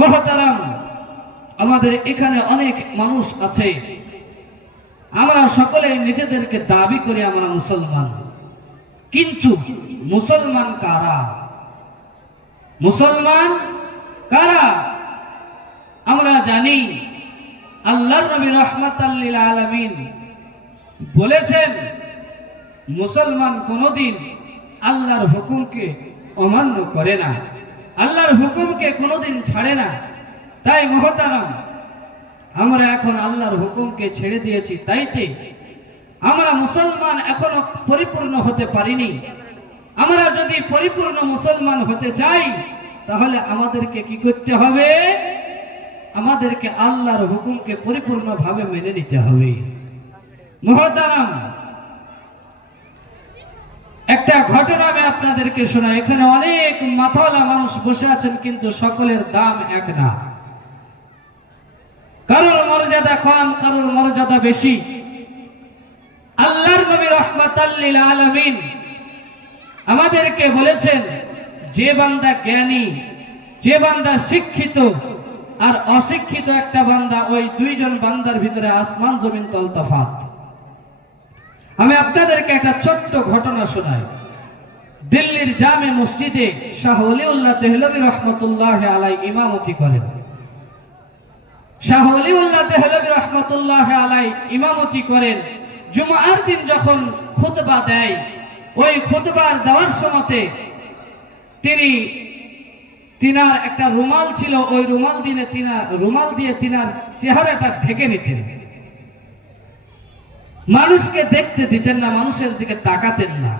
মুহতারাম, আমাদের এখানে অনেক মানুষ আছে, আমরা সকলে নিজেদেরকে দাবি করি আমরা মুসলমান, কিন্তু মুসলমান কারা? মুসলমান কারা? আমরা জানি আল্লাহর নবী রাহমাতাল লিল আলামিন বলেছেন, মুসলমান কোনোদিন আল্লাহর হুকুমকে অমান্য করে না, আল্লাহর হুকুমকে কোনোদিন ছাড়ে না। তাই মুহতারাম, আমরা এখন আল্লাহর হুকুমকে ছেড়ে দিয়েছি, তাইতে আমরা মুসলমান এখনো পরিপূর্ণ হতে পারিনি। আমরা যদি পরিপূর্ণ মুসলমান হতে চাই, তাহলে আমাদেরকে কি করতে হবে? আমাদেরকে আল্লাহর হুকুমকে পরিপূর্ণভাবে মেনে নিতে হবে। মুহতারাম, একটা ঘটনা আমি আপনাদেরকে শোনাই। এখানে অনেক মাথাওয়ালা মানুষ বসে আছেন, কিন্তু সকলের দাম এক না। কারোর মর্যাদা কম, কারোর মর্যাদা বেশি। আল্লাহর নবী রাহমাতাল লিল আলামিন আমাদেরকে বলেছেন, যে বান্দা জ্ঞানী, যে বান্দা শিক্ষিত আর অশিক্ষিত একটা বান্দা, ওই দুইজন বান্দার ভিতরে আসমান জমিন তফাত। আমি আপনাদেরকে একটা ছোট্ট ঘটনা শোনাই। দিল্লির জামে মসজিদে শাহ ওলিউল্লাহ দেহলভী রহমতুল্লাহ আলাই ইমামতি করেন। শাহ ওলিউল্লাহ দেহলভী রহমতুল্লাহ আলাই ইমামতি করেন। জুমার দিন যখন খুতবা দেয়, ওই খুতবার দেওয়ার সময়তে তিনার একটা রুমাল ছিল, ওই রুমাল দিয়ে তিনার চেহারাটা ঢেকে নিতেন। মানুষকে দেখতে দিতেন না, মানুষের দিকে তাকাতেন না।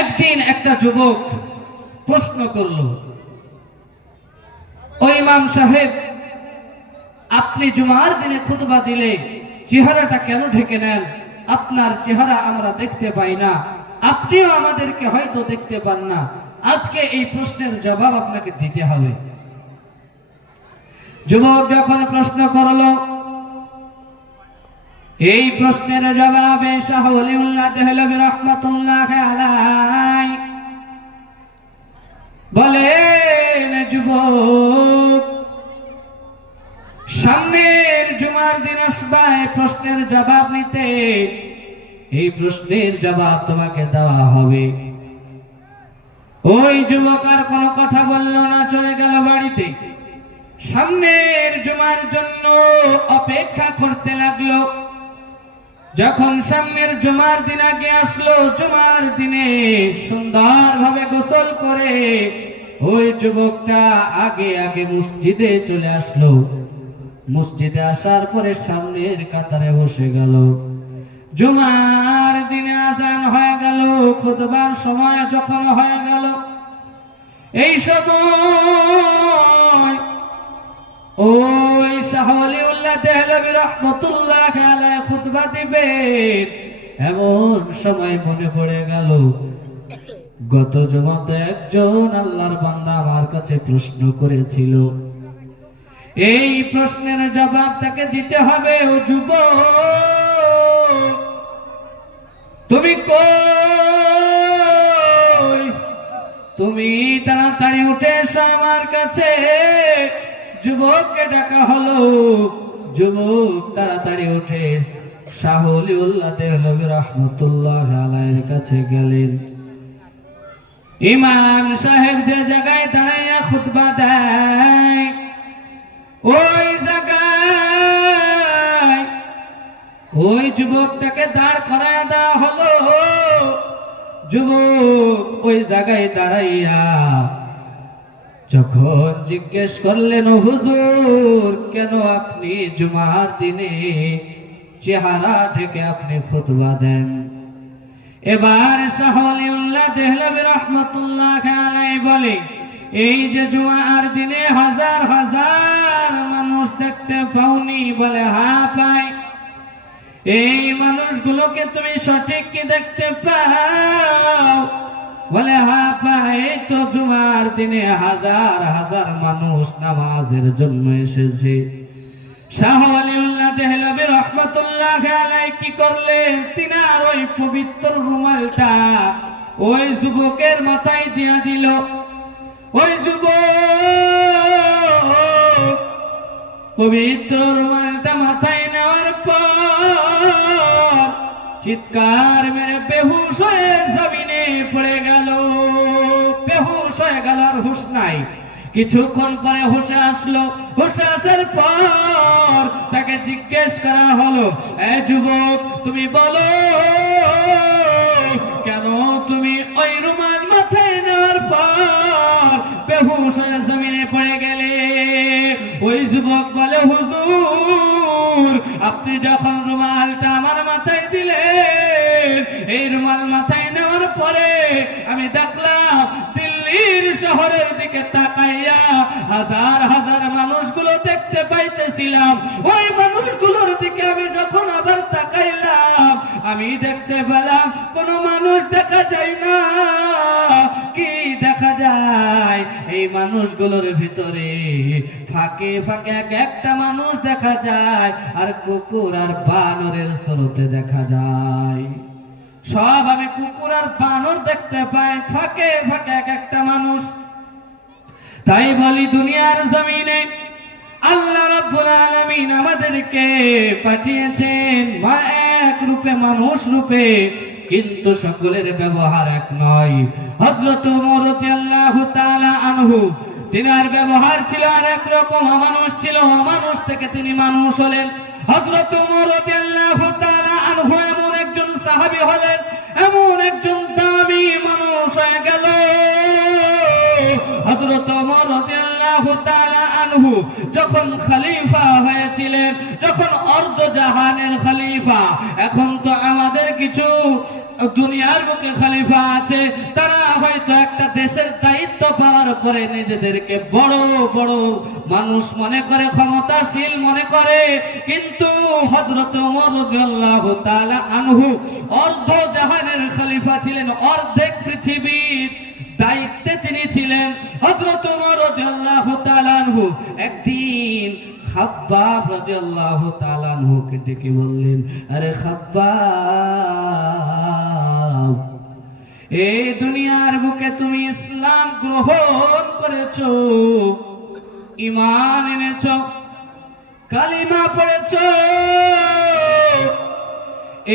একদিন একটা যুবক প্রশ্ন করল, ও ইমাম সাহেব, আপনি জুমার দিনে খুতবা দিলে চেহারাটা কেন ঢেকে নেন? আপনার চেহারা আমরা দেখতে পাই না, আপনিও আমাদেরকে হয়তো দেখতে পান না। আজকে এই প্রশ্নের জবাব আপনাকে দিতে হবে। যুবক যখন প্রশ্ন করল, এই প্রশ্নের জবাবে শাহ ওলিউল্লাহ দেহলভী রহমাতুল্লাহ আলাই বলেন, যুবক, সামনের জুমার দিন আসবা এই প্রশ্নের জবাব নিতে, এই প্রশ্নের জবাব তোমাকে দেওয়া হবে। ওই যুবক আর কোনো কথা বলল না, চলে গেল বাড়িতে। সামনের জুমার জন্য অপেক্ষা করতে লাগলো। যখন সামনের জুমার দিন আগে আসলো, জুমার দিনে সুন্দরভাবে গোসল করে ওই যুবকটা আগে আগে মসজিদে চলে আসলো। মসজিদে আসার পরে সামনের কাতারে বসে গেল। জুমার দিনে আজান হয়ে গেল, খুতবার সময় যখন হয়ে গেল, এই সময় ওই শাহ ওলিউল্লাহ দেহলভী রহমাতুল্লাহ আলাইহি খুতবা দিবেন, এমন সময় মনে পড়ে গেল, গত জুমাতে একজন আল্লাহর বান্দা আমার কাছে প্রশ্ন করেছিল, এই প্রশ্নের জবাব তাকে দিতে হবে। ও যুবক, তুমি কই? তুমি তাড়াতাড়ি উঠে এসো আমার কাছে। যুবককে ডাকা হলো। যুবক তাড়াতাড়ি উঠে শাহ ওলিউল্লাহ দেহলভী রহমাতুল্লাহ আলাইহির কাছে গেলেন। ইমাম সাহেব যে জায়গায় দাঁড়াইয়া খুতবা দেয়, ওই জায়গায় ওই যুবকটাকে দাঁড় করায় দেওয়া হলো। যুবক ওই জায়গায় দাঁড়াইয়া যখন জিজ্ঞেস করলেন, হুজুর, কেন আপনি জুমার দিনে চেহারা ঢেকে আপনি খুতবা দেন? এবার শাহ ওলিউল্লাহ দেহলভী রহমাতুল্লাহ আলাইহি বলে, এই যে জুমার দিনে হাজার হাজার মানুষ দেখতে পাওনি? বলে, হ্যাঁ পাই। এই মানুষগুলোকে তুমি সঠিক কি দেখতে পাও? বলে, হ্যাঁ পাই। তো জুমার দিনে হাজার হাজার মানুষ নামাজের জন্য এসেছে। শাহ ওলিউল্লাহ দেহলভী রহমাতুল্লাহ আলাইহি কি করলেন? তিনার ওই পবিত্র রুমালটা ওই যুবকের মাথায় দিয়া দিল। ওই যুবক পবিত্র রুমালটা মাথায় নেওয়ার পর চিৎকার মেরে বেহুশ হয়ে জমিনে পড়ে গেল। বেহুশ হয়ে গেল, আর হুঁশ নাই। কিছুক্ষণ পরে হুঁশে আসলো। হুঁশে আসার পর তাকে জিজ্ঞেস করা হলো, এ যুবক, তুমি বলো কেন তুমি ওই রুমাল মাথায় নেওয়ার পর বেহুশ হয়ে জমিনে পড়ে গেলে? ওই যুবক বলে, হুজুর, আপনি যখন রুমালটা আমার মাথায় দিলেন, এই রুমাল মাথায় নেওয়ার পরে আমি দেখলাম দিল্লির শহরের দিকে তাকাইয়া হাজার হাজার মানুষগুলো দেখতে পাইতেছিলাম। ওই মানুষগুলোর দিকে আমি যখন আবার তাকাইলাম, আমি দেখতে পেলাম কোনো মানুষ দেখা যায় না। কি দেখা যায়? এই মানুষগুলোর ভিতরে ফাঁকে ফাঁকে এক একটা মানুষ দেখা যায়, আর কুকুর আর বানরের স্রোতে দেখা যায়। সব আমি কুকুর আর বানর দেখতে পাই, ফাঁকে ফাঁকে এক একটা মানুষ। তাই বলি, দুনিয়ার জমিনে আল্লাহ রাব্বুল আলামিন আমাদেরকে পাঠিয়েছেন মা এক রূপে, মানুষ রূপে, কিন্তু সকলের ব্যবহার এক নয়। হযরত ওমর রাদিয়াল্লাহু তাআলা আনহু, তিনার ব্যবহার ছিল আর এক রকম, অমানুষ ছিল, অমানুষ থেকে তিনি মানুষ হলেন। হযরত ওমর রাদিয়াল্লাহু তাআলা আনহু এমন একজন সাহাবী হলেন, এমন একজন দামি মানুষ হয়ে গেল। হযরত ওমর রাদিয়াল্লাহু তাআলা আনহু যখন খলিফা হয়েছিলেন, যখন অর্ধ জাহানের খলিফা, এখন তো আমাদের কিছু দুনিয়ার বুকে খলিফা আছে, তারা হয়তো একটা দেশের দায়িত্ব পাওয়ার পরে নিজেদেরকে বড় বড় মানুষ মনে করে, ক্ষমতাশীল মনে করে। কিন্তু হযরত ওমর রাদিয়াল্লাহু তাআলা আনহু অর্ধ জাহানের খলিফা ছিলেন, অর্ধেক পৃথিবীর দায়িত্বে তিনি ছিলেন। হযরত ওমর রাদিয়াল্লাহু তাআলা আনহু একদিন খাব্বাব রাদিয়াল্লাহু তাআলা আনহুকে ডেকে বললেন, আরে খাব্বাব, এই দুনিয়ার বুকে তুমি ইসলাম গ্রহণ করেছো, ঈমান এনেছো, কালিমা পড়েছো।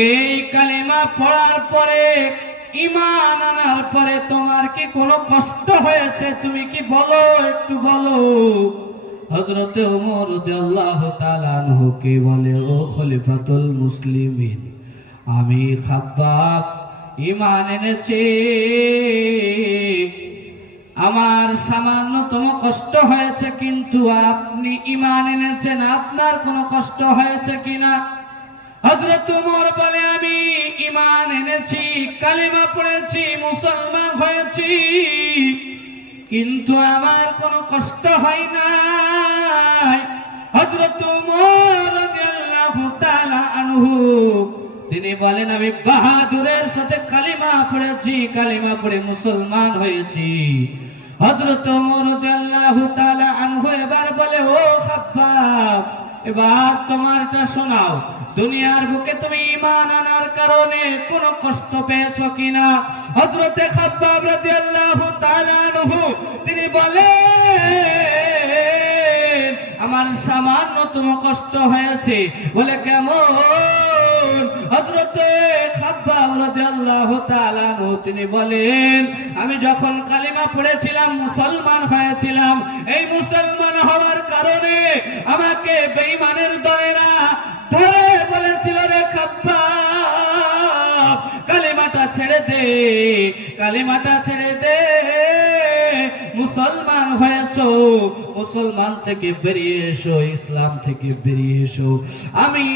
এই কালিমা পড়ার পরে, ঈমান আনার পরে তোমার কি কোনো কষ্ট হয়েছে? তুমি কি বলো, একটু বলো। হযরতে ওমর রাদিয়াল্লাহু তাআলা আনহুকে বলে, ও খলিফাতুল মুসলিমিন, আমি খাব্বাব ঈমান এনেছি, আমার সামান্যতম কষ্ট হয়েছে, কিন্তু আপনি ঈমান এনেছেন, আপনার কোনো কষ্ট হয়েছে কিনা? হযরত ওমর বলে, আমি ঈমান এনেছি, কালিমা পড়েছি, মুসলমান হয়েছি, কিন্তু আমার কোনো কষ্ট হয় নাই। হযরত ওমর রাদিয়াল্লাহু তাআলা আনহু তিনি বলেন, আমি বাহাদুরের সাথে কালিমা পড়েছি, কালিমা পড়ে মুসলমান হয়েছি। হযরত ওমর রাদিয়াল্লাহু তাআলা আনহু এবার বলে, ও খাব্বাব, এবার তোমারটা শোনাও, দুনিয়ার বুকে তুমি ঈমান আনার কারণে কোনো কষ্ট পেয়েছো কিনা? হযরতে খাব্বাব রাদিয়াল্লাহু তাআলা আনহু তিনি বলেন, আমার সামান্যতম কষ্ট হয়েছে। বলে, কেমন? হযরতে খাব্বাব রাদিয়াল্লাহু তাআলা আনহু তিনি বলেন, আমি যখন কালিমা পড়েছিলাম, মুসলমান হয়েছিলাম, এই মুসলমান হওয়ার কারণে আমাকে বেঈমানের দলেরা ধরে বলেছিল, রে খাব্বাব, কালিমাটা ছেড়ে দে, কালিমাটা ছেড়ে দে, মুসলমান হয়েছো, মুসলমান থেকে বেরিয়ে এসো, ইসলাম থেকে বেরিয়ে এসো। আমি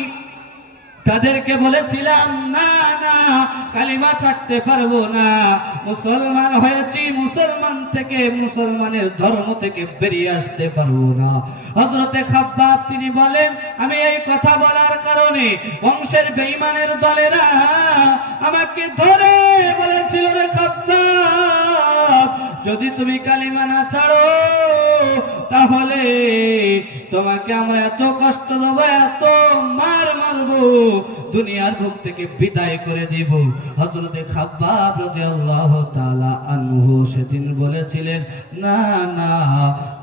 তাদেরকে বলেছিলাম, না না, কালিমা ছাড়তে পারবো না, মুসলমান হয়েছি, মুসলমান থেকে, মুসলমানের ধর্ম থেকে বেরিয়ে আসতে পারবো না। হযরতে খাব্বাব তিনি বলেন, আমি এই কথা বলার কারণে বংশের বেঈমানের দলেরা আমাকে ধরে বলেছিল, রে খাব্বাব, যদি তুমি কালিমা না ছাড়ো তাহলে তোমাকে আমরা এত কষ্ট দেব, এত মার মারবো, দুনিয়ার বুক থেকে বিদায় করে দিব। হযরতে খাব্বাব রাদিয়াল্লাহু তাআলা আনহু সেদিন বলেছিলেন, না না,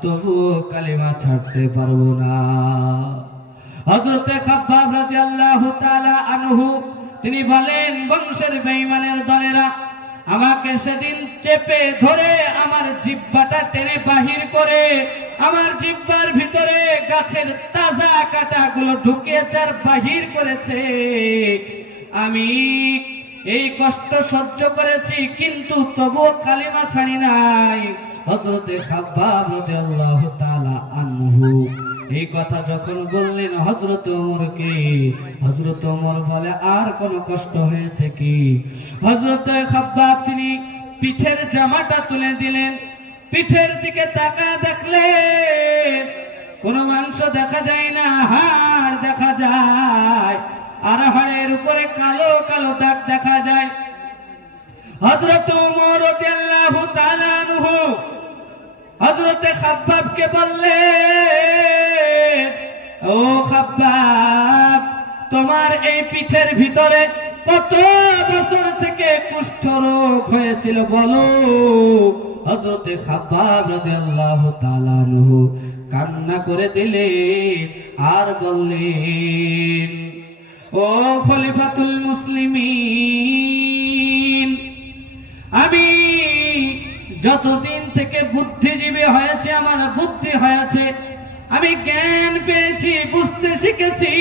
তবু কালিমা ছাড়তে পারবো না। হযরতে খাব্বাব রাদিয়াল্লাহু তাআলা আনহু তিনি বলেন, বংশের বেঈমানের দলেরা আমাকে সেদিন চেপে ধরে আমার জিহ্বাটা টেনে বাহির করে আমার জিহ্বার ভিতরে গাছের তাজা কাঁটাগুলো ঢুকিয়েছে আর বাহির করেছে। আমি এই কষ্ট সহ্য করেছি, কিন্তু তবুও কালিমা ছাড়ি নাই। হযরতে খাব্বাব রাদিয়াল্লাহু তাআলা আনহু এই কথা যখন বললেন হযরত ওমরকে, হযরত ওমর বলে, আর কোন কষ্ট হয়েছে কি? হযরত খাব্বাব তিনি পিঠের জামাটা তুলে দিলেন, পিঠের দিকে তাকায় দেখলেন কোনো মাংস দেখা যায় না, হাড় দেখা যায়, আর হাড়ের উপরে কালো কালো দাগ দেখা যায়। হযরত ওমর রাদিয়াল্লাহু তাআলা আনহু হযরতে খাব্বাবকে বললেন, ও খাব্বাব, তোমার এই পিঠের ভিতরে কত বছর থেকে কুষ্ঠ রোগ হয়েছিল বলো? হযরতে খাব্বাব রাদিয়াল্লাহু তাআলা আনহু কান্না করে দিলেন আর বললেন, ও খলিফাতুল মুসলিমিন, আমি যতদিন থেকে বুদ্ধিজীবী হয়েছে, আমার বুদ্ধি হয়েছে, আমি জ্ঞান পেয়েছি, বুঝতে শিখেছি,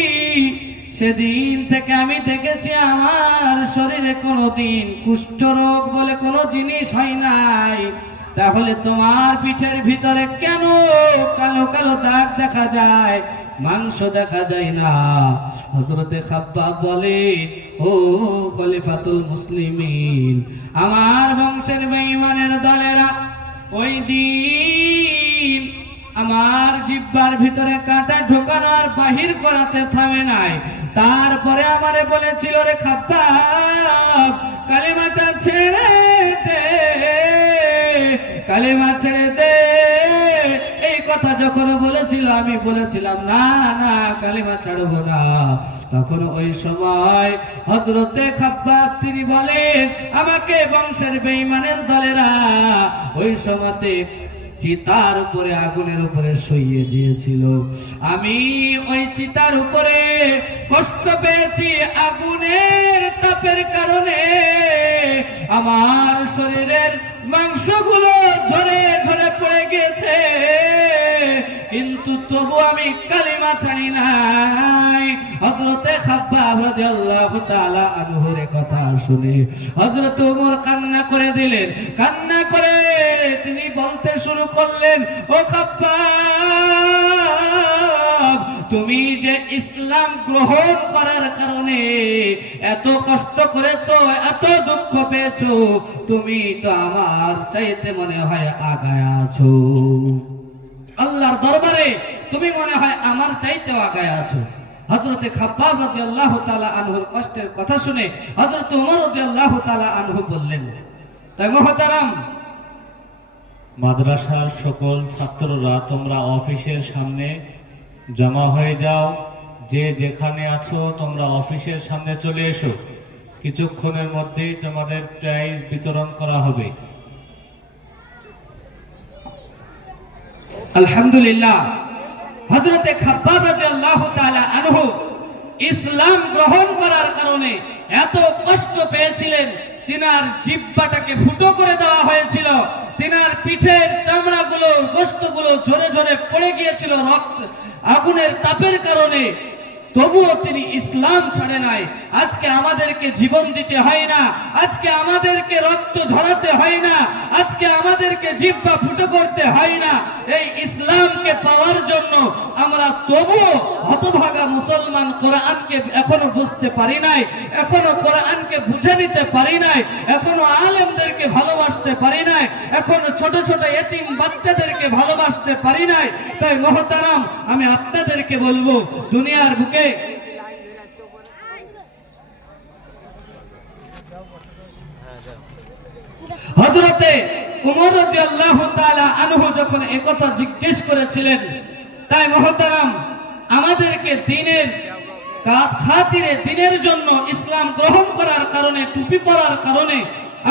সেদিন থেকে আমি দেখেছি আমার শরীরে কোনোদিন কুষ্ঠরোগ বলে কোনো জিনিস হয় নাই। তাহলে তোমার পিঠের ভিতরে কেন কালো কালো দাগ দেখা যায়, মাংস দেখা যায় না? হযরতে খাব্বাব বলেন, ও খলিফাতুল মুসলিমিন, আমার বংশের বেঈমানের দলেরা ওই দিন আমার জিহ্বার ভিতরে কাঁটা ঢোকানো আর বাহির করাতে থামে নাই। তারপরে আমারে বলেছিল, রে খাব্বাব, কালিমাটা ছেড়ে দে, কালিমা ছেড়ে দে। এই কথা যখন বলেছিল, আমি বলেছিলাম, না না, কালিমা ছাড়বো না। তখন ওই সময় হযরতে খাব্বাব তিনি বলেন, আমাকে বংশের বেঈমানের দলেরা ওই সময়তে চিতার উপরে, আগুনের উপরে শুইয়ে দিয়েছিল। আমি ওই চিতার উপরে কষ্ট পেয়েছি, আগুনের তাপের কারণে আমার শরীরের মাংসগুলো ঝরে ঝরে পড়ে গিয়েছে, কিন্তু তবু আমি কালিমা ছাড়ি নাই। হযরতে খাব্বাব রাদিয়াল্লাহু তাআলা আনহুর কথা শুনে হযরত ওমর কান্না করে দিলেন। কান্না করে তিনি বলতে শুরু করলেন, ও খাব্বাব, তুমি যে ইসলাম গ্রহণ করার কারণে এত কষ্ট করেছো, এত দুঃখ পেয়েছো, তুমি তো আমার চাইতে মনে হয় আগায় আছো। আল্লাহর দরবারে তুমি মনে হয় আমার চাইতেও আগায় আছো। হযরতে খাব্বাব রাদিয়াল্লাহু তাআলা আনহুর কষ্টের কথা শুনে হযরত ওমর রাদিয়াল্লাহু তাআলা আনহু বললেন, তাই মুহতারাম, মাদ্রাসার সকল ছাত্ররা তোমরা অফিসের সামনে জমা হয়ে যাও। যে যেখানে আছো তোমরা অফিসের সামনে চলে এসো। কিছুক্ষণের মধ্যেই তোমাদের প্রাইজ বিতরণ করা হবে। আলহামদুলিল্লাহ, হযরতে খাব্বাব রাদিয়াল্লাহু তাআলা আনহু ইসলাম গ্রহণ করার কারণে এত কষ্ট পেয়েছিলেন, তিনার জিহ্বাটাকে ফুটো করে দেওয়া হয়েছিল, তিনার পিঠের চামড়াগুলো, গোশতগুলো ঝরে ঝরে পড়ে গিয়েছিল রক্ত আগুনের তাপের কারণে, তবুও তিনি ইসলাম ছাড়ে নাই। আজকে আমাদেরকে জীবন দিতে হয় না, আজকে আমাদেরকে রক্ত ঝরাতে হয় না, আজকে আমাদেরকে জিহ্বা ফুটো করতে হয় না। এই ইসলামকে পাওয়ার জন্য আমরা তবুও হতভাগা মুসলমান কোরআনকে এখনো বুঝতে পারি নাই, এখনো কোরআনকে বুঝে নিতে পারি নাই, এখনো আলেমদেরকে ভালোবাসতে পারি নাই, এখনো ছোট ছোট এতিম বাচ্চাদেরকে ভালোবাসতে পারি নাই। তাই মুহতারাম, আমি আপনাদেরকে বলবো, দুনিয়ার বুকে হযরতে ওমর রাদিয়াল্লাহু তাআলা আনহু যখন একথা জিজ্ঞেস করেছিলেন, তাই মহতারাম, আমাদেরকে দিনের খাতিরে, দিনের জন্য ইসলাম গ্রহণ করার কারণে, টুপি পরার কারণে,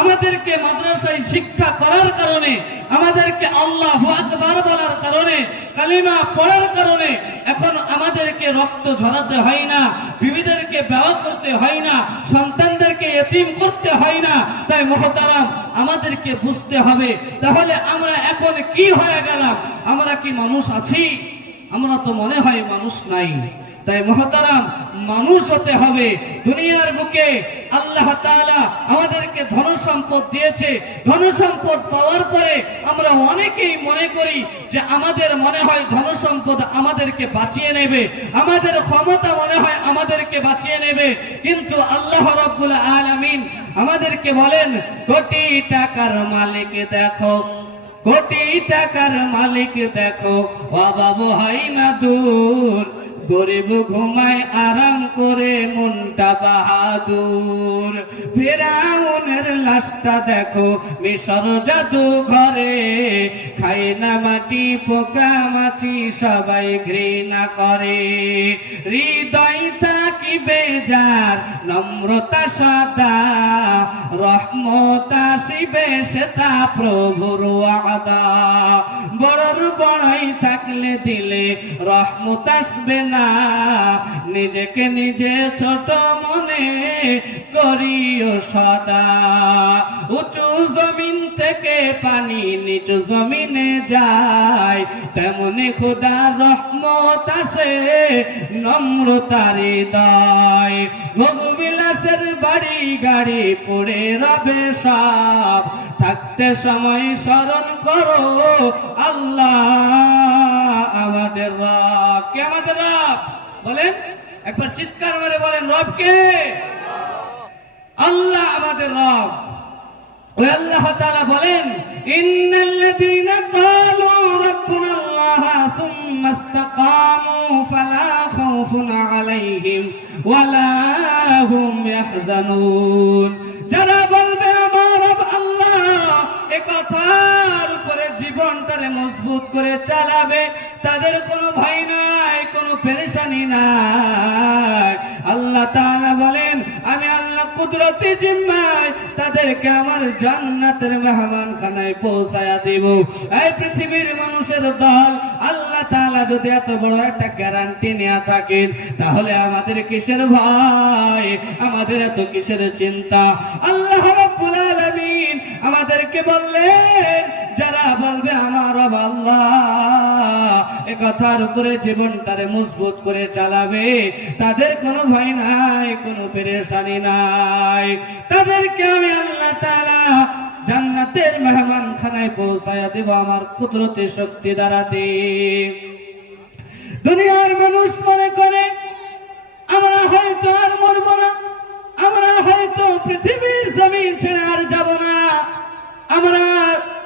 আমাদেরকে মাদ্রাসায় শিক্ষা করার কারণে, আমাদেরকে আল্লাহু আকবার বলার কারণে, কালিমা পড়ার কারণে এখন আমাদেরকে রক্ত ঝরাতে হয় না, বিবিদেরকে বিবাহ করতে হয় না, সন্তানদেরকে এতিম করতে হয় না। তাই মহতারাম, আমাদেরকে বুঝতে হবে, তাহলে আমরা এখন কি হয়ে গেলাম? আমরা কি মানুষ আছি? আমরা তো মনে হয় মানুষ নাই। তাই মহতারাম, মানুষ হতে হবে। দুনিয়ার বুকে আল্লাহ তাআলা আমাদেরকে ধন সম্পদ দিয়েছে। ধন সম্পদ পাওয়ার পরে আমরা অনেকেই মনে করি যে আমাদের মনে হয় ধন সম্পদ আমাদেরকে বাঁচিয়ে নেবে, আমাদের ক্ষমতা মনে হয় আমাদেরকে বাঁচিয়ে নেবে। কিন্তু আল্লাহ রাব্বুল আলামিন আমাদেরকে বলেন, কোটি টাকার মালিক দেখো, কোটি টাকার মালিক দেখো, অভাব হয় না দূর, গরিব ঘুমায় আরাম করে মনটা বাহাদুর। ফেরাউনের লাশটা দেখো মিশর জাদু ঘরে, খায় না মাটি পোকা মাছি সবাই ঘৃণা করে। হৃদয় থাকিবে যার নম্রতা সদা, রহমত আসিবে সেটা প্রভুর ওয়াদা। বড়র বড়াই থাকলে দিলে রহমত আসবে না, নিজেকে নিজে ছোট মনে করিও সদা। উঁচু জমিন থেকে পানি নিচু জমিনে যায়, তেমনি খোদার রহমত আসে নম্রতার হৃদয়। ভোগবিলাসের বাড়ি গাড়ি পড়ে রবে সব, থাকতে সময় স্মরণ করো আল্লাহ আমাদের রব। কে আমাদের রব? বলেন একবার চিৎকার মেরে বলেন, রব কে? আল্লাহ আমাদের রব। ওই আল্লাহ তাআলা বলেন, ইন্নাল্লাযীনা ক্বালু রাব্বুনাল্লাহ সুম্মা ইসতাকামু ফালা খাউফুন আলাইহিম ওয়ালা হুম ইয়াহজানুন। যারা বলবে আমার রব আল্লাহ, এ কথার উপরে জীবনটারে মজবুত করে চালাবে, তাদের কোনো ভয় নাই, কোনো পেরেশানি নাই। আল্লাহ তাআলা বলেন, আমি আল্লাহ কুদরতি জিম্মায় তাদেরকে আমার জান্নাতের মেহমানখানায় পৌঁছায়া দেব। এই পৃথিবীর মানুষের দল, আল্লাহ তাআলা যদি এত বড় একটা গ্যারান্টি নেওয়া থাকেন, তাহলে আমাদের কিসের ভয়, আমাদের এত কিসের চিন্তা? আল্লাহ রাব্বুল আলামিন আমাদেরকে বললেন, যারা বলবে আমার রব আল্লাহ, এ কথার উপরে জীবনটারে মজবুত করে চালাবে, তাদের কোনো ভয় নাই, কোনো পেরেশানি নাই। তাদেরকে আমি আল্লাহ তাআলা জান্নাতের মেহমানখানায় পৌঁছায়া দেব আমার কুদরতি শক্তি দ্বারা। দুনিয়ার মানুষ মনে করে আমরা হয়তো আর মরবো না, আমরা হয়তো পৃথিবীর জমিন ছেড়ে আর যাব না, আমরা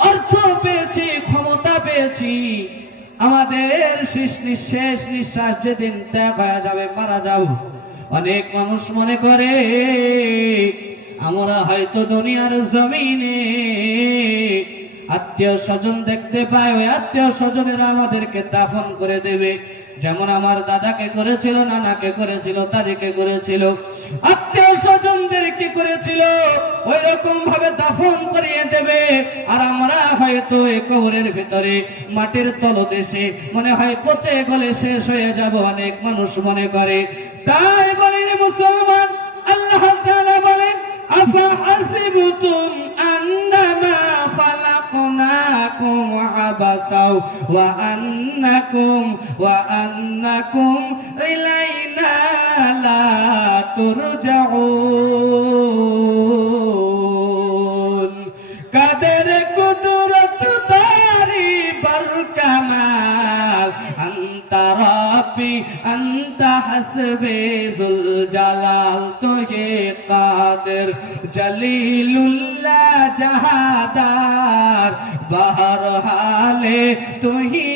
অর্থ পেয়েছি, ক্ষমতা পেয়েছি, আমাদের শেষ নিঃশ্বাস যেদিন ত্যাগ হয়ে যাবে, মারা যাব, অনেক মানুষ মনে করে আমরা হয়তো দুনিয়ার জমিনে আত্মীয় স্বজন দেখতে পাই, ওই আত্মীয় স্বজনেরা আমাদেরকে দাফন করে দেবে। যেমন আমার দাদাকে করেছিল, নানাকে করেছিল, দাদিকে করেছিল, আত্মীয় স্বজনদেরকে করেছিল, ওই রকম ভাবে দাফন করিয়ে দেবে। আর আমরা হয়তো এই কবরের ভিতরে মাটির তলদেশে মনে হয় পচে গলে শেষ হয়ে যাব, অনেক মানুষ মনে করে। তাই বলেন মুসলমান, আল্লাহ তাআলা বলেন, আফা হাসিবতুম আন্নামা খালাকনাকুম আবাসাও ওয়া আন্নাকুম ইলাইনা লা তুরজাউন। কাদের কুদরত তারি বরকামাল, আনতা রাব্বি আনতা হাসবি যুল জালাল, তোহে কাদের জলিলুল্লাহ জাহাদার, বাহর হালে তুহি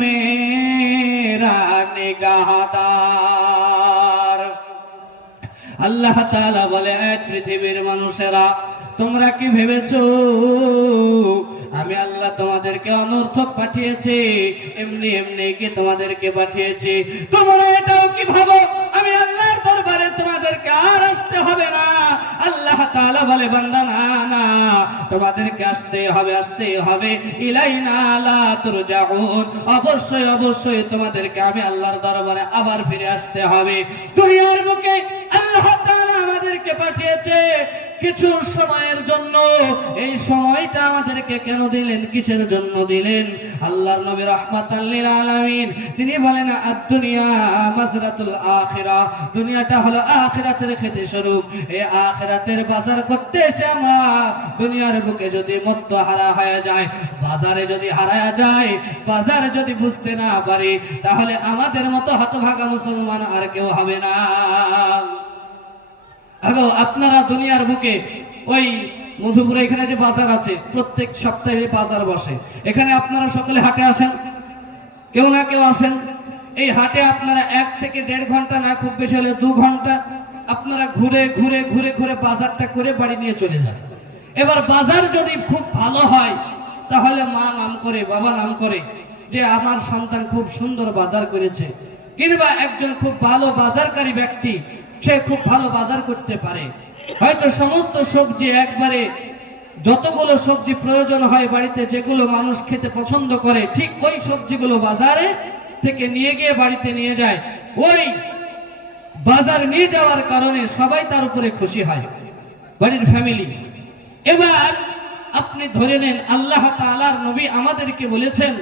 মেরা নিগাহদার। আল্লাহ তাআলা বলে, এক পৃথিবীর মানুষেরা, তোমরা কি ভেবেছো আমি আল্লাহ তোমাদেরকে অনর্থক পাঠিয়েছি, এমনি এমনি কি তোমাদেরকে পাঠিয়েছি? তোমরা এটাও কি ভাবো আমি আল্লাহর দরবারে তোমাদেরকে আর আসতে হবে না? আল্লাহ তাআলা বলে বান্দা না না, তোমাদেরকে আসতেই হবে। ইলাইনা লা তুরজাউন, অবশ্যই অবশ্যই তোমাদেরকে আমি আল্লাহর দরবারে আবার ফিরে আসতে হবে। দুনিয়ার বুকে আল্লাহ তাআলা আমাদেরকে পাঠিয়েছে কিছু সময়ের জন্য। এই সময়টা আমাদেরকে কেন দিলেন, কিসের জন্য দিলেন? আল্লাহর নবী রাহমাতাল লিল আলামিন তিনি বলেন আদ-দুনিয়া মাজরাতুল আখিরাহ, দুনিয়াটা হলো আখিরাতের খেতে স্বরূপ। এই আখিরাতের বাজার করতে এসে আমরা দুনিয়ার বুকে যদি মধ্যহারা হয়ে যায়, বাজারে যদি হারায়া যায়, বাজারে যদি বুঝতে না পারি, তাহলে আমাদের মতো হতভাগা মুসলমান আর কেউ হবে না। আগো আপনারা দুনিয়ার বুকে ওই মধুপুরে এখানে যে বাজার আছে, প্রত্যেক সপ্তাহে বাজার বসে, এখানে আপনারা সকলে হাটে আসেন, কেউ না কেউ আসেন। এই হাটে আপনারা 1 থেকে 1.5 ঘন্টা, না খুব বেশি হলে 2 ঘন্টা আপনারা ঘুরে ঘুরে ঘুরে ঘুরে বাজারটা করে বাড়ি নিয়ে চলে যান। এবার বাজার যদি খুব ভালো হয়, তাহলে মা নাম করে, বাবা নাম করে যে আমার সন্তান খুব সুন্দর বাজার করেছে, কিংবা একজন খুব ভালো বাজারকারী ব্যক্তি, সে খুব ভালো বাজার করতে পারে। হয়তো সমস্ত সবজি একবারে যতগুলো সবজি প্রয়োজন হয় বাড়িতে, যেগুলো মানুষ খেতে পছন্দ করে, ঠিক ওই সবজিগুলো বাজারে থেকে নিয়ে গিয়ে বাড়িতে নিয়ে যায়। ওই বাজার নিয়ে যাওয়ার কারণে সবাই তার উপরে খুশি হয়, বাড়ির ফ্যামিলি। এবার আপনি ধরে নেন আল্লাহ তাআলার নবী আমাদেরকে বলেছেন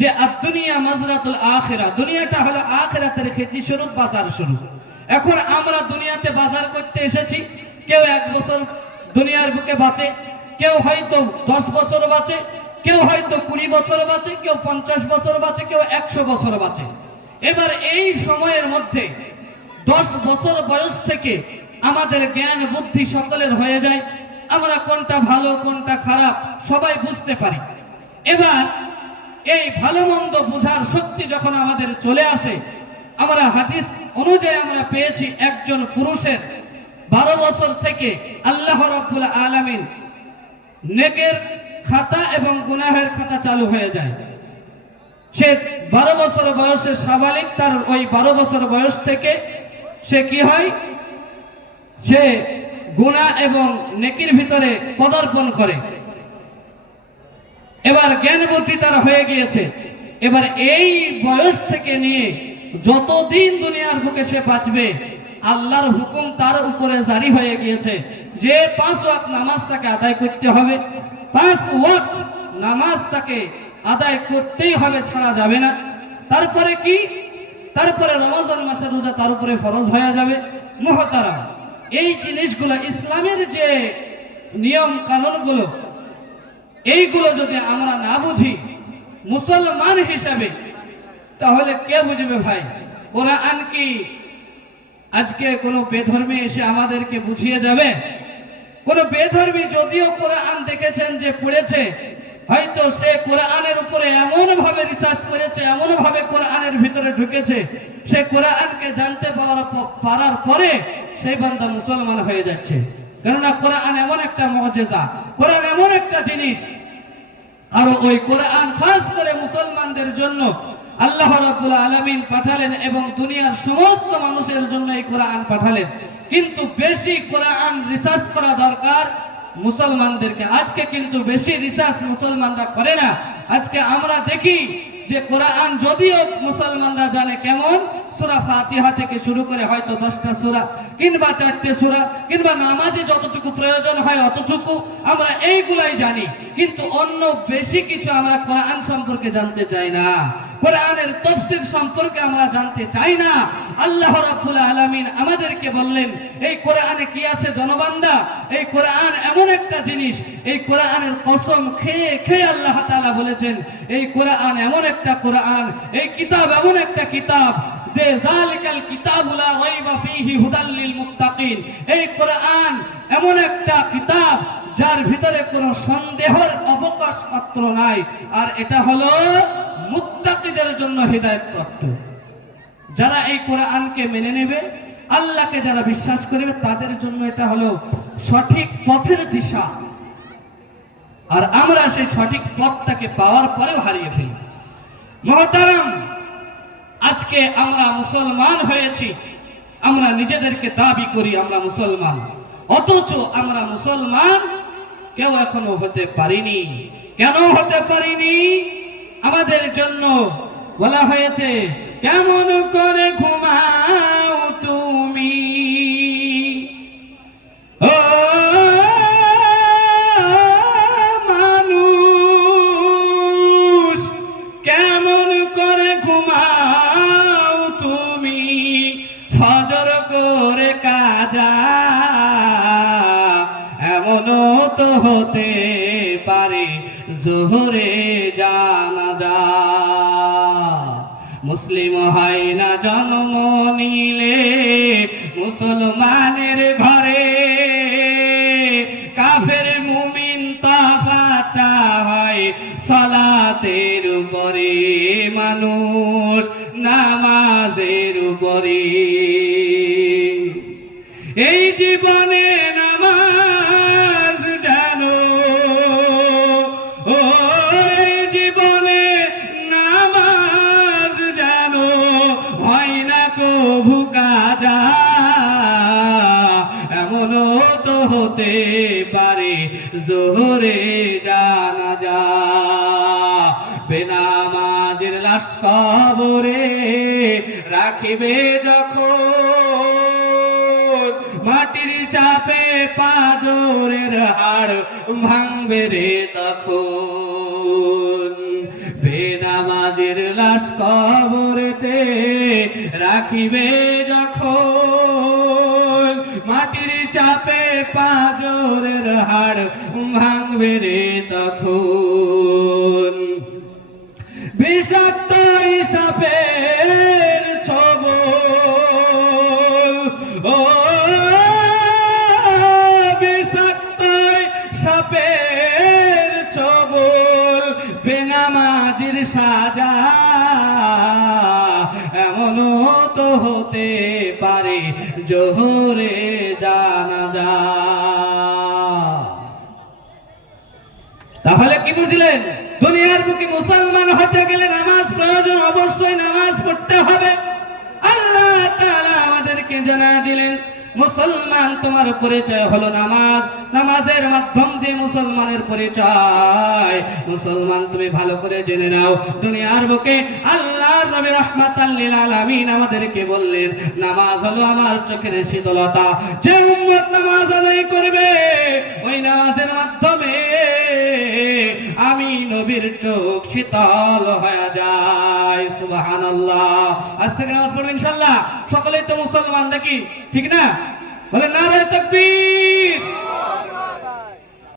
যে আদ-দুনিয়া মাজরাতুল আখিরাহ, দুনিয়াটা হলো আখিরাতের খেতি স্বরূপ, বাজার স্বরূপ। এখন আমরা দুনিয়াতে বাজার করতে এসেছি। কেউ 1 বছর দুনিয়ার বুকে বাঁচে, কেউ হয়তো 10 বছর বাঁচে, কেউ হয়তো 20 বছর বাঁচে, কেউ 50 বছর বাঁচে, কেউ 100 বছর বাঁচে। এবার এই সময়ের মধ্যে 10 বছর বয়স থেকে আমাদের জ্ঞান বুদ্ধি সকলের হয়ে যায়, আমরা কোনটা ভালো কোনটা খারাপ সবাই বুঝতে পারি। এবার এই ভালো মন্দ বোঝার শক্তি যখন আমাদের চলে আসে, আমরা হাদিস অনুযায়ী আমরা পেয়েছি একজন পুরুষের 12 বছর থেকে আল্লাহ রাব্বুল আলামিন নেকের খাতা এবং গুনাহের খাতা চালু হয়ে যায়। সে 12 বছর বয়সে সাবালিক, তার ওই 12 বছর বয়স থেকে সে কি হয়, সে গুনাহ এবং নেকির ভিতরে পদার্পণ করে। এবার জ্ঞান বুদ্ধি তার হয়ে গিয়েছে। এবার এই বয়স থেকে নিয়ে যতদিন দুনিয়ার বুকে সে বাঁচবে, আল্লাহর হুকুম তার উপরে জারি হয়ে গিয়েছে যে 5 ওয়াক্ত নামাজ তাকে আদায় করতে হবে। 5 ওয়াক্ত নামাজ তাকে আদায় করতেই হবে, ছাড়া যাবে না। তারপরে কি, তারপরে রমজান মাসের রোজা তার উপরে ফরজ হয়ে যাবে। মুহতারাম, এই জিনিসগুলো ইসলামের যে নিয়ম কানুনগুলো, এইগুলো যদি আমরা না বুঝি মুসলমান হিসাবে, তাহলে কে বুঝবে ভাই? কোরআন কি আজকে কোনো বেধর্মী এসে আমাদেরকে বুঝিয়ে যাবে? কোন বেধর্মী যদিও কোরআন দেখেছেন যে পড়েছে, হয়তো সে কোরআনের উপরে এমন ভাবে রিসার্চ করেছে, এমন ভাবে কোরআনের ভিতরে ঢুকেছে, সে কোরআনকে জানতে পারার পরে সেই বান্দা মুসলমান হয়ে যাচ্ছে। কেননা কোরআন এমন একটা মুআজিজা, কোরআন এমন একটা জিনিস। আর ওই কোরআন খাস করে মুসলমানদের জন্য আল্লাহ রাব্বুল আলামিন পাঠালেন এবং দুনিয়ার সমস্ত মানুষের জন্য এই কোরআন পাঠালেন। কিন্তু বেশি কোরআন রিসার্চ করা দরকার মুসলমানদেরকে। আজকে কিন্তু বেশি রিসার্চ মুসলমানরা করে না। আজকে আমরা দেখি যে কোরআন যদিও মুসলমানরা জানে কেমন, সূরা ফাতিহা থেকে শুরু করে হয়তো 10টা সূরা কিংবা 4টে সূরা কিংবা নামাজে যতটুকু প্রয়োজন হয় অতটুকু আমরা এইগুলাই জানি, কিন্তু অন্য বেশি কিছু আমরা কোরআন সম্পর্কে জানতে চাই না, কোরআনের তাফসীর সম্পর্কে আমরা জানতে চাই না। আল্লাহ রাব্বুল আলামিন আমাদেরকে বললেন এই কোরআনে কি আছে জনবান্দা, এই কোরআন এমন একটা জিনিস, এই কোরআনের কসম খেয়ে খেয়ে আল্লাহ তাআলা বলেছেন এই কোরআন এমন একটা কোরআন, এই কিতাব এমন একটা কিতাব যে যালিকাল কিতাবু লা রাইবা ফীহি হুদাল লিল মুত্তাকিন, এই কোরআন এমন একটা কিতাব যার ভিতরে কোনো সন্দেহের অবকাশ মাত্র নাই, আর এটা হলো মুত্তাকিদের জন্য হিদায়াতপ্রাপ্ত। যারা এই কোরআনকে মেনে নেবে, আল্লাহকে যারা বিশ্বাস করবে, তাদের জন্য এটা হলো সঠিক পথের দিশা। আর আমরা সেই সঠিক পথটাকে পাওয়ার পরেও হারিয়ে ফেলি। মহতারাম, আজকে আমরা মুসলমান হয়েছি, আমরা নিজেদেরকে দাবি করি আমরা মুসলমান, অথচ আমরা মুসলমান কেউ এখনো হতে পারিনি। কেন হতে পারিনি? আমাদের জন্য বলা হয়েছে, কেমন করে ঘুমাও তুমি, ও মানুষ, কেমন করে ঘুমাও তুমি, ফজর করে কাজা, এমনও তো হতে পারে জোহরে জানাজা। মুসলিম হয় না জন্ম নিলে মুসলমানের ঘরে, কাফের মুমিন তফাৎটা হয় সালাতের উপরে, মানুষ নামাজের উপরে। এই জীবনে নামাজ জানো, ও এই জীবনে নামাজ জানো, হয় না কভু কাজা, এমনও তো হতে পারে জোহরে জানাজা। বেনামাজের লাশ কবরে রাখিবে যখন, মাটির চাপে পাঁজরের হাড় ভাঙবে রে তখন। বেনামাজের লাশ কবরেতে রাখিবে যখন, মাটির চাপে পাঁজরের হাড় ভাঙবে রে তখন। বিষাক্ত সাপের ছোবল, ও বিষাক্ত সাপের ছোবল, বেনামাজির সাজা, এমনও তো হতে পারে জোহরে জানাজা। তাহলে কি বুঝলেন? দুনিয়ার বুকে মুসলমান হতে গেলে নামাজ প্রয়োজন, অবশ্যই নামাজ পড়তে হবে। আল্লাহ তাআলা আমাদেরকে জানা দিলেন, মুসলমান তোমার পরিচয় হলো নামাজ, নামাজের মাধ্যম দিয়ে মুসলমানের পরিচয়। মুসলমান তুমি ভালো করে জেনে নাও, দুনিয়ার বুকে আল্লাহর নবী রাহমাতাল লিল আলামিন আমাদেরকে বললেন, নামাজ হলো আমার চোখের শীতলতা। যে উম্মত নামাজ আদায় করবে, ওই নামাজের মাধ্যমে আমি নবীর চোখ শীতল হয়ে যায়। সুবহানাল্লাহ। আজ থেকে নামাজ পড়বো ইনশাআল্লাহ। সকলেই তো মুসলমান নাকি? ঠিক না? বলে নারে তাকবীর।